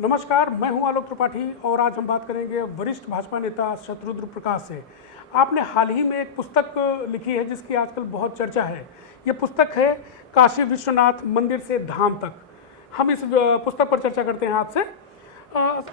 नमस्कार, मैं हूं आलोक त्रिपाठी और आज हम बात करेंगे वरिष्ठ भाजपा नेता शत्रुघ्न प्रकाश से। आपने हाल ही में एक पुस्तक लिखी है जिसकी आजकल बहुत चर्चा है। ये पुस्तक है काशी विश्वनाथ मंदिर से धाम तक। हम इस पुस्तक पर चर्चा करते हैं आपसे।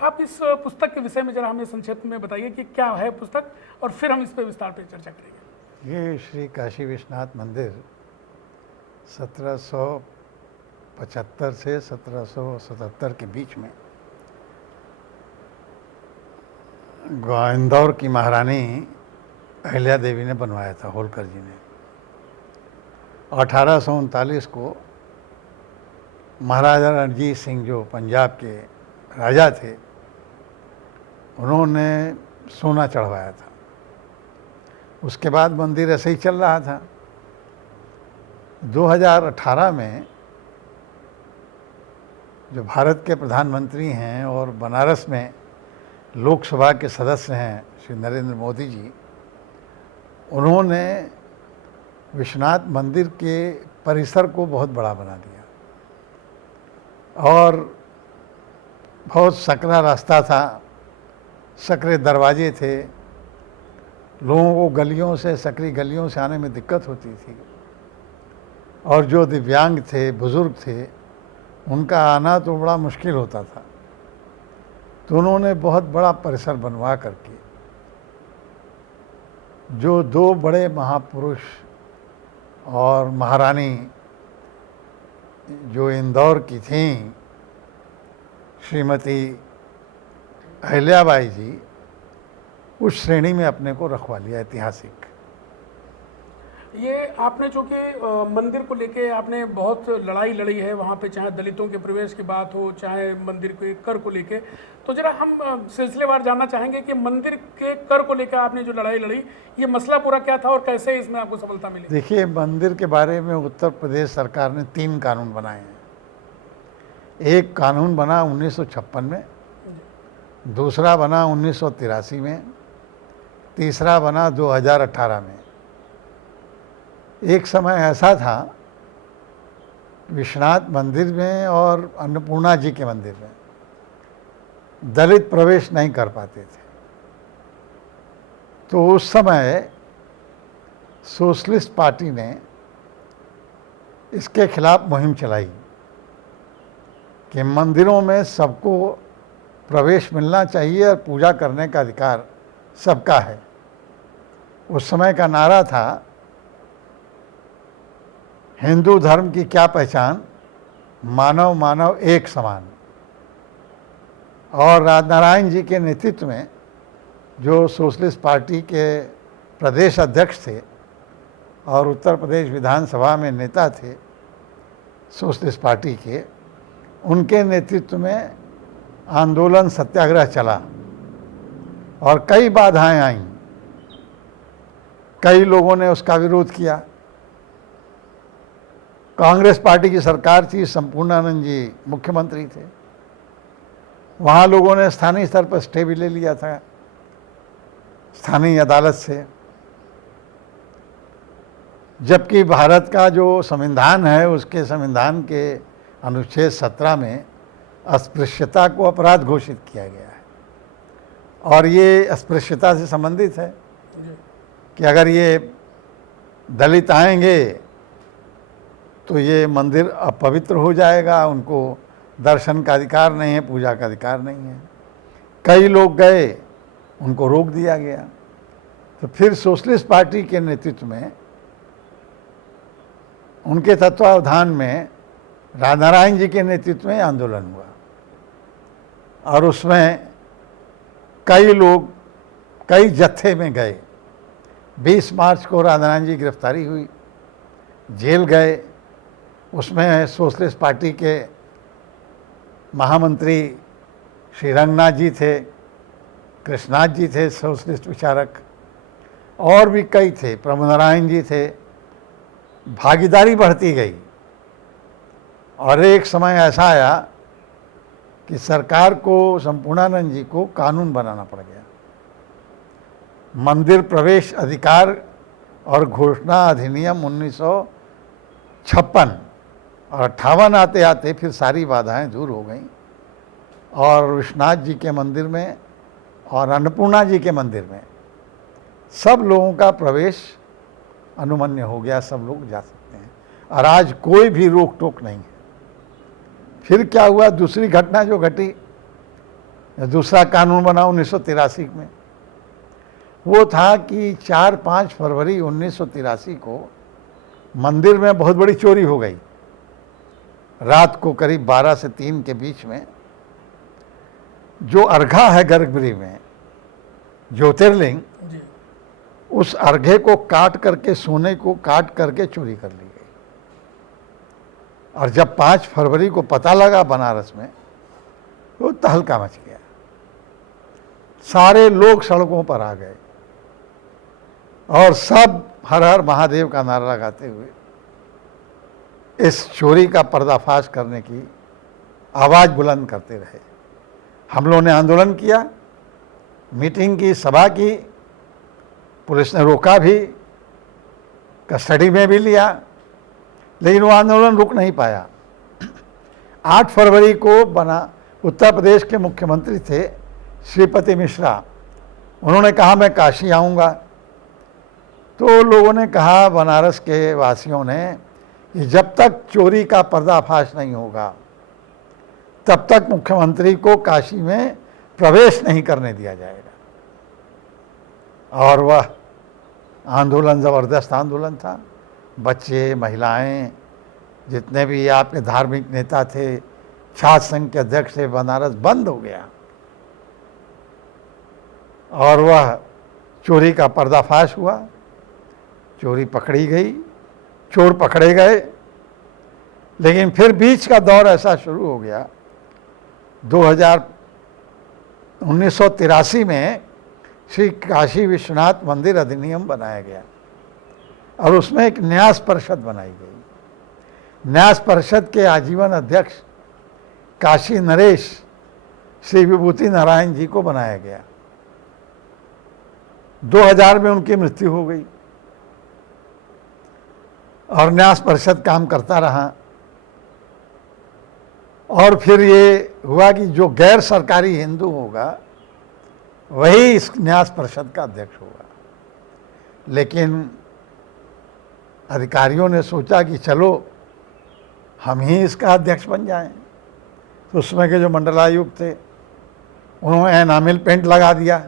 आप इस पुस्तक के विषय में जरा हमें संक्षेप में बताइए कि क्या है पुस्तक, और फिर हम इस पर विस्तार पर चर्चा करेंगे। ये श्री काशी विश्वनाथ मंदिर 1775 से 1777 के बीच में इंदौर की महारानी अहिल्या देवी ने बनवाया था, होलकर जी ने। 1839 को महाराजा रणजीत सिंह जो पंजाब के राजा थे, उन्होंने सोना चढ़वाया था। उसके बाद मंदिर ऐसे ही चल रहा था। 2018 में जो भारत के प्रधानमंत्री हैं और बनारस में लोकसभा के सदस्य हैं श्री नरेंद्र मोदी जी, उन्होंने विश्वनाथ मंदिर के परिसर को बहुत बड़ा बना दिया और बहुत सकरा रास्ता था, सकरे दरवाजे थे, लोगों को गलियों से, सकरी गलियों से आने में दिक्कत होती थी, और जो दिव्यांग थे, बुज़ुर्ग थे, उनका आना तो बड़ा मुश्किल होता था। तो उन्होंने बहुत बड़ा परिसर बनवा करके जो दो बड़े महापुरुष और महारानी जो इंदौर की थीं, श्रीमती अहिल्याबाई जी, उस श्रेणी में अपने को रखवा लिया, ऐतिहासिक। ये आपने जो कि मंदिर को लेके आपने बहुत लड़ाई लड़ी है वहाँ पे, चाहे दलितों के प्रवेश की बात हो, चाहे मंदिर के कर को लेके। तो जरा हम सिलसिलेवार जानना चाहेंगे कि मंदिर के कर को लेकर आपने जो लड़ाई लड़ी, ये मसला पूरा क्या था और कैसे इसमें आपको सफलता मिली? देखिए, मंदिर के बारे में उत्तर प्रदेश सरकार ने 3 कानून बनाए हैं। एक कानून बना 1956 में, दूसरा बना 1983 में, तीसरा बना 2018 में। एक समय ऐसा था विश्वनाथ मंदिर में और अन्नपूर्णा जी के मंदिर में दलित प्रवेश नहीं कर पाते थे। तो उस समय सोशलिस्ट पार्टी ने इसके खिलाफ मुहिम चलाई कि मंदिरों में सबको प्रवेश मिलना चाहिए और पूजा करने का अधिकार सबका है। उस समय का नारा था, हिंदू धर्म की क्या पहचान, मानव मानव एक समान। और राजनारायण जी के नेतृत्व में जो सोशलिस्ट पार्टी के प्रदेश अध्यक्ष थे और उत्तर प्रदेश विधानसभा में नेता थे सोशलिस्ट पार्टी के, उनके नेतृत्व में आंदोलन सत्याग्रह चला और कई बाधाएं आईं। कई लोगों ने उसका विरोध किया। कांग्रेस पार्टी की सरकार थी, संपूर्णानंद जी मुख्यमंत्री थे। वहाँ लोगों ने स्थानीय स्तर पर स्टे भी ले लिया था स्थानीय अदालत से। जबकि भारत का जो संविधान है, उसके संविधान के अनुच्छेद 17 में अस्पृश्यता को अपराध घोषित किया गया है, और ये अस्पृश्यता से संबंधित है कि अगर ये दलित आएंगे तो ये मंदिर अपवित्र हो जाएगा, उनको दर्शन का अधिकार नहीं है, पूजा का अधिकार नहीं है। कई लोग गए, उनको रोक दिया गया। तो फिर सोशलिस्ट पार्टी के नेतृत्व में, उनके तत्वावधान में, राजनारायण जी के नेतृत्व में आंदोलन हुआ, और उसमें कई लोग कई जत्थे में गए। 20 मार्च को राजनारायण जी की गिरफ्तारी हुई, जेल गए। उसमें सोशलिस्ट पार्टी के महामंत्री श्री रंगनाथ जी थे, कृष्णनाथ जी थे सोशलिस्ट विचारक, और भी कई थे, प्रभु नारायण जी थे। भागीदारी बढ़ती गई और एक समय ऐसा आया कि सरकार को, संपूर्णानंद जी को कानून बनाना पड़ गया। मंदिर प्रवेश अधिकार और घोषणा अधिनियम 1956 और 58 आते आते फिर सारी बाधाएं दूर हो गईं और विश्वनाथ जी के मंदिर में और अन्नपूर्णा जी के मंदिर में सब लोगों का प्रवेश अनुमन्य हो गया, सब लोग जा सकते हैं और आज कोई भी रोक टोक नहीं है। फिर क्या हुआ, दूसरी घटना जो घटी, दूसरा कानून बना 1983 में, वो था कि 4-5 फरवरी 1983 को मंदिर में बहुत बड़ी चोरी हो गई। रात को करीब 12 से 3 के बीच में जो अर्घा है गर्भगृह में, ज्योतिर्लिंग, उस अर्घे को काट करके, सोने को काट करके चोरी कर ली गई। और जब 5 फरवरी को पता लगा बनारस में, तो तहलका मच गया, सारे लोग सड़कों पर आ गए और सब हर हर महादेव का नारा लगाते हुए इस चोरी का पर्दाफाश करने की आवाज़ बुलंद करते रहे। हम लोगों ने आंदोलन किया, मीटिंग की, सभा की, पुलिस ने रोका भी, कस्टडी में भी लिया, लेकिन वो आंदोलन रुक नहीं पाया। 8 फरवरी को बना, उत्तर प्रदेश के मुख्यमंत्री थे श्रीपति मिश्रा, उन्होंने कहा मैं काशी आऊँगा। तो लोगों ने कहा, बनारस के वासियों ने, कि जब तक चोरी का पर्दाफाश नहीं होगा तब तक मुख्यमंत्री को काशी में प्रवेश नहीं करने दिया जाएगा। और वह आंदोलन ज़बरदस्त आंदोलन था। बच्चे, महिलाएं, जितने भी आपके धार्मिक नेता थे, छात्र संघ के अध्यक्ष थे, बनारस बंद हो गया और वह चोरी का पर्दाफाश हुआ, चोरी पकड़ी गई, चोर पकड़े गए। लेकिन फिर बीच का दौर ऐसा शुरू हो गया, 1983 में श्री काशी विश्वनाथ मंदिर अधिनियम बनाया गया और उसमें एक न्यास परिषद बनाई गई। न्यास परिषद के आजीवन अध्यक्ष काशी नरेश श्री विभूति नारायण जी को बनाया गया। 2000 में उनकी मृत्यु हो गई और न्यास परिषद काम करता रहा। और फिर ये हुआ कि जो गैर सरकारी हिंदू होगा वही इस न्यास परिषद का अध्यक्ष होगा। लेकिन अधिकारियों ने सोचा कि चलो हम ही इसका अध्यक्ष बन जाएं। तो उसमें के जो मंडलायुक्त थे उन्होंने एनामिल पेंट लगा दिया,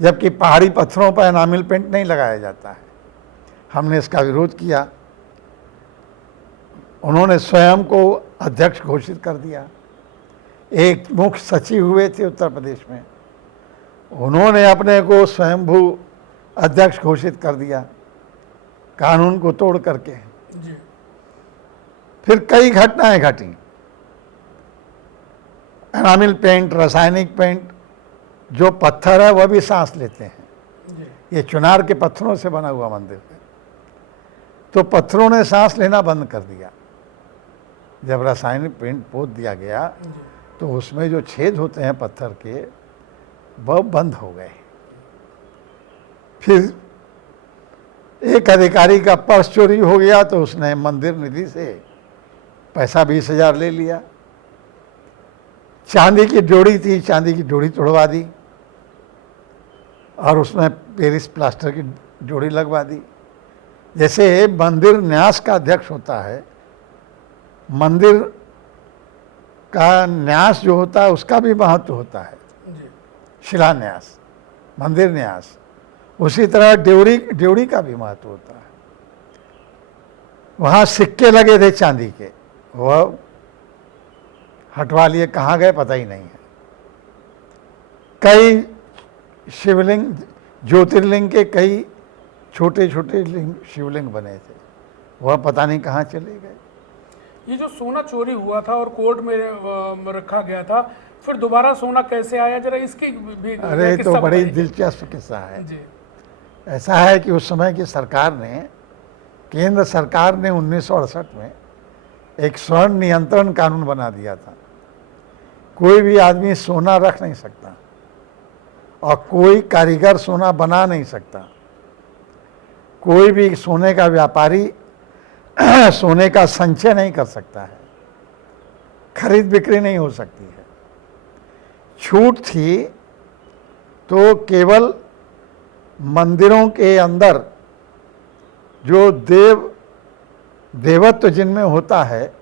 जबकि पहाड़ी पत्थरों पर एनामिल पेंट नहीं लगाया जाता है। हमने इसका विरोध किया। उन्होंने स्वयं को अध्यक्ष घोषित कर दिया। एक मुख्य सचिव हुए थे उत्तर प्रदेश में, उन्होंने अपने को स्वयंभू अध्यक्ष घोषित कर दिया, कानून को तोड़ करके। फिर कई घटनाएं घटी। एनामिल पेंट, रासायनिक पेंट, जो पत्थर है वह भी सांस लेते हैं। ये चुनार के पत्थरों से बना हुआ मंदिर है, तो पत्थरों ने सांस लेना बंद कर दिया। जब रासायनिक पेंट पोत दिया गया तो उसमें जो छेद होते हैं पत्थर के, वह बंद हो गए। फिर एक अधिकारी का पर्स चोरी हो गया तो उसने मंदिर निधि से पैसा 20,000 ले लिया। चांदी की जोड़ी थी, चांदी की जोड़ी तोड़वा दी और उसमें पेरिस प्लास्टर की जोड़ी लगवा दी। जैसे मंदिर न्यास का अध्यक्ष होता है, मंदिर का न्यास जो होता है उसका भी महत्व होता है। शिलान्यास, मंदिर न्यास, उसी तरह ड्योढ़ी का भी महत्व होता है। वहाँ सिक्के लगे थे चांदी के, वह हटवा लिए, कहाँ गए पता ही नहीं है। कई शिवलिंग, ज्योतिर्लिंग के कई छोटे छोटे शिवलिंग बने थे, वह पता नहीं कहाँ चले गए। ये जो सोना चोरी हुआ था और कोर्ट में रखा गया था, फिर दोबारा सोना कैसे आया, जरा इसकी भी अरे तो बड़ी दिलचस्प किस्सा है जी। ऐसा है कि उस समय की सरकार ने, केंद्र सरकार ने 1968 में एक स्वर्ण नियंत्रण कानून बना दिया था। कोई भी आदमी सोना रख नहीं सकता और कोई कारीगर सोना बना नहीं सकता। कोई भी सोने का व्यापारी सोने का संचय नहीं कर सकता है, खरीद बिक्री नहीं हो सकती है। छूट थी तो केवल मंदिरों के अंदर जो देवत्व जिनमें होता है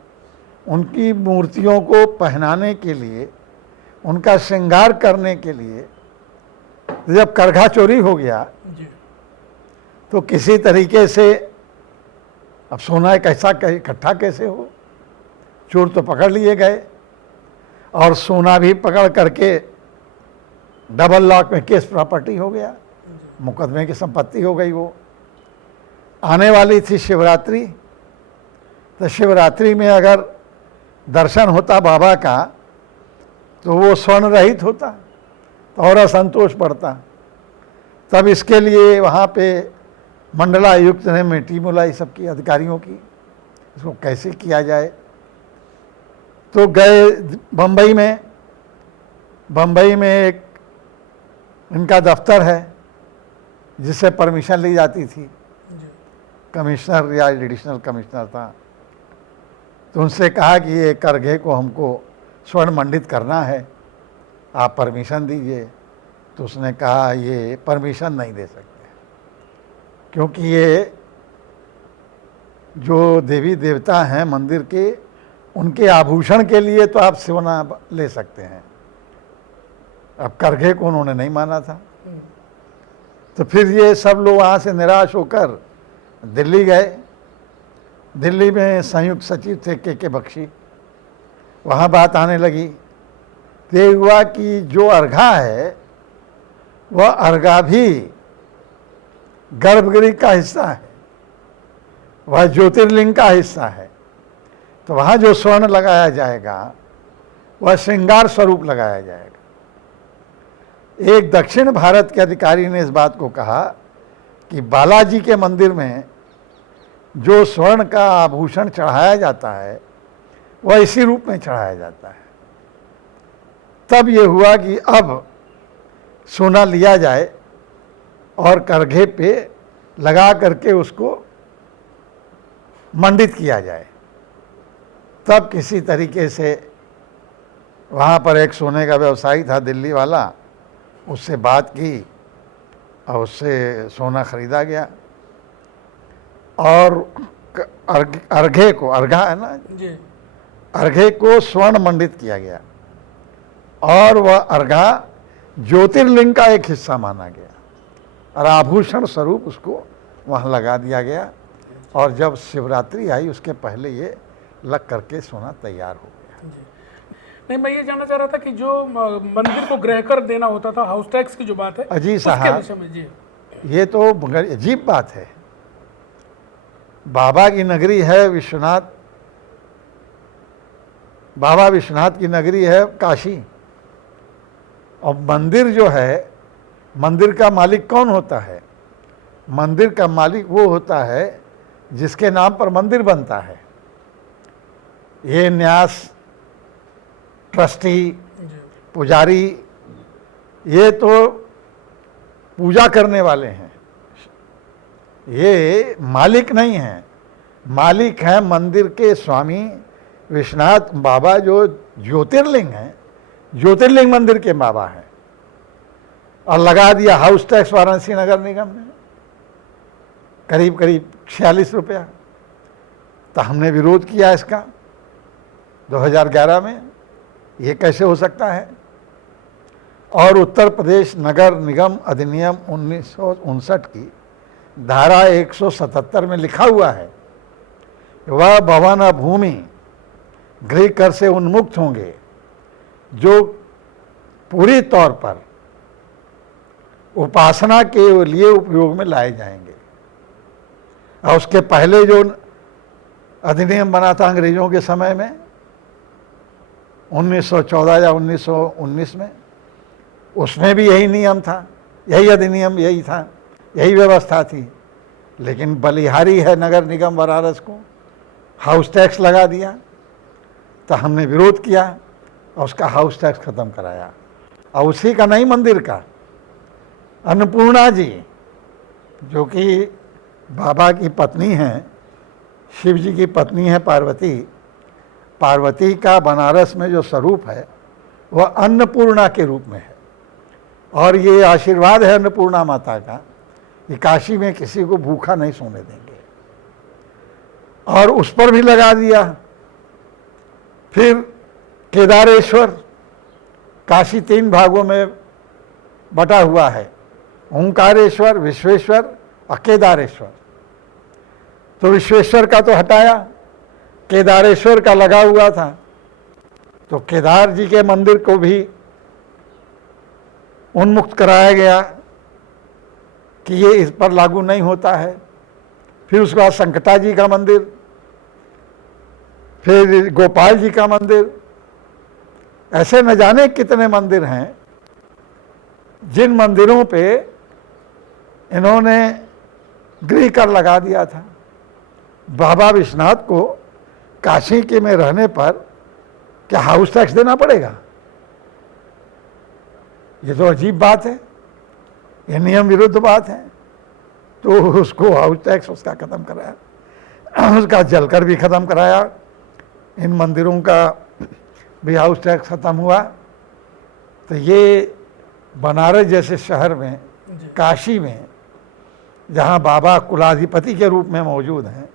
उनकी मूर्तियों को पहनाने के लिए, उनका श्रृंगार करने के लिए जब करघा चोरी हो गया जी। तो किसी तरीके से, अब सोना कैसा इकट्ठा कैसे हो, चोर तो पकड़ लिए गए और सोना भी पकड़ करके डबल लॉक में केस प्रॉपर्टी हो गया, मुकदमे की संपत्ति हो गई। वो आने वाली थी शिवरात्रि, तो शिवरात्रि में अगर दर्शन होता बाबा का तो वो स्वर्ण रहित होता तो और असंतोष पड़ता। तब इसके लिए वहाँ पे मंडलायुक्त ने मीटिंग बुलाई सबकी अधिकारियों की, इसको कैसे किया जाए। तो गए बम्बई में एक इनका दफ्तर है जिससे परमिशन ली जाती थी, कमिश्नर या एडिशनल कमिश्नर था। तो उनसे कहा कि ये करघे को हमको स्वर्ण मंडित करना है, आप परमिशन दीजिए। तो उसने कहा ये परमिशन नहीं दे सकते, क्योंकि ये जो देवी देवता हैं मंदिर के, उनके आभूषण के लिए तो आप सोना ले सकते हैं। अब करघे को उन्होंने नहीं माना था। तो फिर ये सब लोग वहाँ से निराश होकर दिल्ली गए। दिल्ली में संयुक्त सचिव थे के बख्शी, वहाँ बात आने लगी। तो ये हुआ कि जो अर्घा है वह अर्घा भी गर्भगृह का हिस्सा है, वह ज्योतिर्लिंग का हिस्सा है। तो वहाँ जो स्वर्ण लगाया जाएगा वह श्रृंगार स्वरूप लगाया जाएगा। एक दक्षिण भारत के अधिकारी ने इस बात को कहा कि बालाजी के मंदिर में जो स्वर्ण का आभूषण चढ़ाया जाता है वह इसी रूप में चढ़ाया जाता है। तब ये हुआ कि अब सोना लिया जाए और करघे पे लगा करके उसको मंडित किया जाए। तब किसी तरीके से वहाँ पर एक सोने का व्यवसायी था दिल्ली वाला, उससे बात की और उससे सोना खरीदा गया और अर्घे को, अर्घा है ना जी, अर्घे को स्वर्ण मंडित किया गया और वह अर्घा ज्योतिर्लिंग का एक हिस्सा माना गया और आभूषण स्वरूप उसको वहाँ लगा दिया गया। और जब शिवरात्रि आई उसके पहले ये लग करके सोना तैयार हो गया। नहीं, मैं ये जानना चाह रहा था कि जो मंदिर को गृह कर देना होता था, हाउस टैक्स की जो बात है, अजी उसके साहब, विषय में जी। ये तो अजीब बात है। बाबा की नगरी है विश्वनाथ, बाबा विश्वनाथ की नगरी है काशी, और मंदिर जो है, मंदिर का मालिक कौन होता है? मंदिर का मालिक वो होता है जिसके नाम पर मंदिर बनता है। ये न्यास, ट्रस्टी, पुजारी, ये तो पूजा करने वाले हैं, ये मालिक नहीं हैं। मालिक हैं मंदिर के स्वामी विश्वनाथ बाबा, जो ज्योतिर्लिंग हैं, ज्योतिर्लिंग मंदिर के बाबा हैं। और लगा दिया हाउस टैक्स वाराणसी नगर निगम ने करीब करीब 46 रुपया। तो हमने विरोध किया इसका 2011 में, ये कैसे हो सकता है। और उत्तर प्रदेश नगर निगम अधिनियम 1959 की धारा 177 में लिखा हुआ है, वह भवन और भूमि गृह कर से उन्मुक्त होंगे जो पूरी तौर पर उपासना के लिए उपयोग में लाए जाएंगे। और उसके पहले जो अधिनियम बना था अंग्रेजों के समय में 1914 या 1919 में, उसमें भी यही नियम था, यही अधिनियम यही था, यही व्यवस्था थी। लेकिन बलिहारी है नगर निगम वाराणसी को, हाउस टैक्स लगा दिया। तो हमने विरोध किया और उसका हाउस टैक्स ख़त्म कराया। और उसी का नहीं, मंदिर का अन्नपूर्णा जी, जो कि बाबा की पत्नी हैं, शिव जी की पत्नी है पार्वती, पार्वती का बनारस में जो स्वरूप है वह अन्नपूर्णा के रूप में है। और ये आशीर्वाद है अन्नपूर्णा माता का कि काशी में किसी को भूखा नहीं सोने देंगे। और उस पर भी लगा दिया। फिर केदारेश्वर, काशी 3 भागों में बटा हुआ है, ओंकारेश्वर, विश्वेश्वर और केदारेश्वर। तो विश्वेश्वर का तो हटाया, केदारेश्वर का लगा हुआ था, तो केदार जी के मंदिर को भी उन्मुक्त कराया गया कि ये इस पर लागू नहीं होता है। फिर उसके बाद संकटा जी का मंदिर, फिर गोपाल जी का मंदिर, ऐसे न जाने कितने मंदिर हैं जिन मंदिरों पे इन्होंने गृह कर लगा दिया था। बाबा विश्वनाथ को काशी के में रहने पर क्या हाउस टैक्स देना पड़ेगा? ये तो अजीब बात है, ये नियम विरुद्ध बात है। तो उसको हाउस टैक्स उसका ख़त्म कराया, उसका जलकर भी ख़त्म कराया, इन मंदिरों का भी हाउस टैक्स ख़त्म हुआ। तो ये बनारस जैसे शहर में, काशी में, जहाँ बाबा कुलाधिपति के रूप में मौजूद हैं,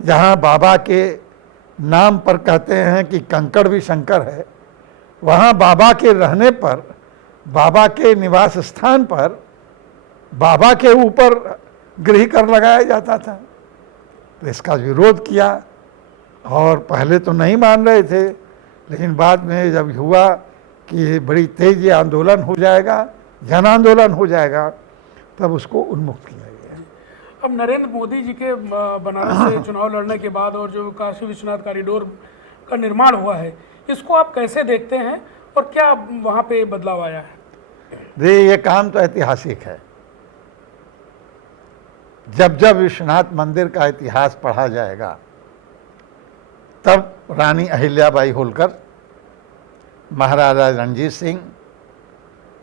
जहाँ बाबा के नाम पर कहते हैं कि कंकड़ भी शंकर है, वहाँ बाबा के रहने पर, बाबा के निवास स्थान पर बाबा के ऊपर गृह कर लगाया जाता था। तो इसका विरोध किया और पहले तो नहीं मान रहे थे, लेकिन बाद में जब हुआ कि बड़ी तेज ये आंदोलन हो जाएगा, जन आंदोलन हो जाएगा, तब उसको उन्मुक्त किया गया। अब नरेंद्र मोदी जी के बनारस से चुनाव लड़ने के बाद और जो काशी विश्वनाथ कॉरिडोर का निर्माण हुआ है, इसको आप कैसे देखते हैं और क्या वहाँ पे बदलाव आया है? ये काम तो ऐतिहासिक है। जब जब विश्वनाथ मंदिर का इतिहास पढ़ा जाएगा, तब रानी अहिल्याबाई होलकर, महाराजा रणजीत सिंह,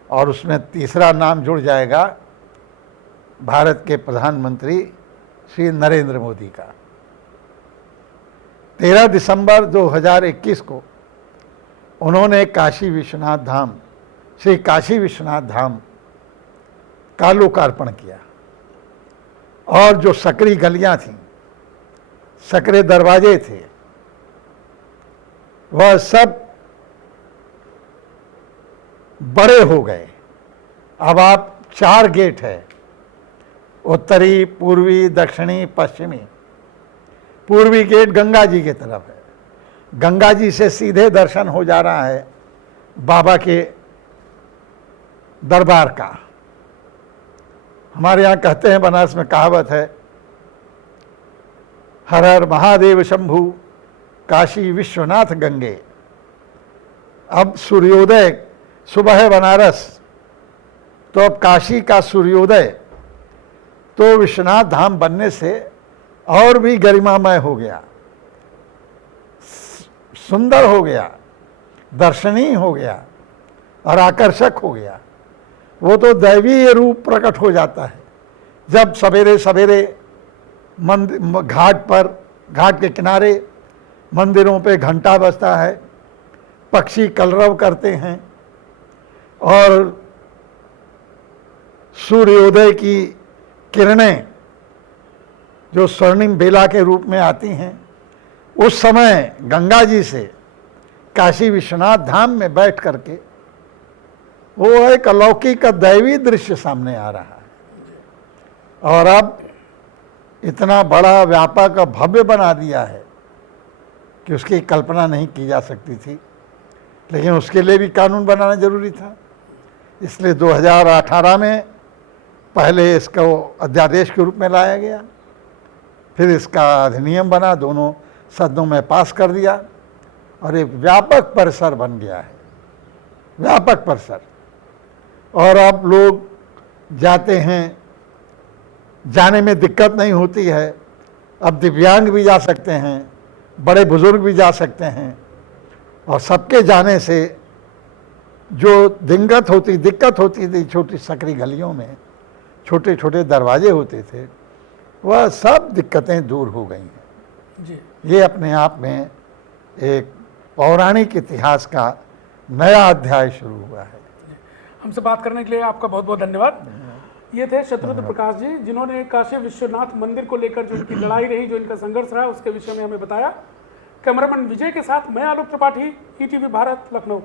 और उसमें तीसरा नाम जुड़ जाएगा भारत के प्रधानमंत्री श्री नरेंद्र मोदी का। 13 दिसंबर 2021 को उन्होंने काशी विश्वनाथ धाम, श्री काशी विश्वनाथ धाम का लोकार्पण किया। और जो सकरी गलियां थीं, सकरे दरवाजे थे, वह सब बड़े हो गए। अब आप 4 गेट है, उत्तरी, पूर्वी, दक्षिणी, पश्चिमी। पूर्वी गेट गंगा जी की तरफ है, गंगा जी से सीधे दर्शन हो जा रहा है बाबा के दरबार का। हमारे यहाँ कहते हैं, बनारस में कहावत है, हर हर महादेव शंभु काशी विश्वनाथ गंगे। अब सूर्योदय, सुबह है बनारस, तो अब काशी का सूर्योदय तो विश्वनाथ धाम बनने से और भी गरिमामय हो गया, सुंदर हो गया, दर्शनीय हो गया और आकर्षक हो गया। वो तो दैवीय रूप प्रकट हो जाता है जब सवेरे सवेरे घाट पर, घाट के किनारे मंदिरों पे घंटा बजता है, पक्षी कलरव करते हैं और सूर्योदय की किरणें जो स्वर्णिम बेला के रूप में आती हैं, उस समय गंगा जी से काशी विश्वनाथ धाम में बैठ करके वो एक अलौकिक दैवी दृश्य सामने आ रहा है। और अब इतना बड़ा, व्यापक, भव्य बना दिया है कि उसकी कल्पना नहीं की जा सकती थी, लेकिन उसके लिए भी कानून बनाना जरूरी था। इसलिए 2018 में पहले इसको अध्यादेश के रूप में लाया गया, फिर इसका अधिनियम बना, दोनों सदनों में पास कर दिया और एक व्यापक परिसर बन गया है, व्यापक परिसर। और अब लोग जाते हैं, जाने में दिक्कत नहीं होती है। अब दिव्यांग भी जा सकते हैं, बड़े बुजुर्ग भी जा सकते हैं, और सबके जाने से जो दिक्कत होती थी छोटी सकरी गलियों में, छोटे छोटे दरवाजे होते थे, वह सब दिक्कतें दूर हो गई हैं। जी। ये अपने आप में एक पौराणिक इतिहास का नया अध्याय शुरू हुआ है। हमसे बात करने के लिए आपका बहुत बहुत धन्यवाद। ये थे शत्रुघ्न प्रकाश जी, जिन्होंने काशी विश्वनाथ मंदिर को लेकर जो इनकी लड़ाई रही, जो इनका संघर्ष रहा, उसके विषय में हमें बताया। कैमरामैन विजय के साथ मैं आलोक त्रिपाठी, ईटीवी भारत, लखनऊ।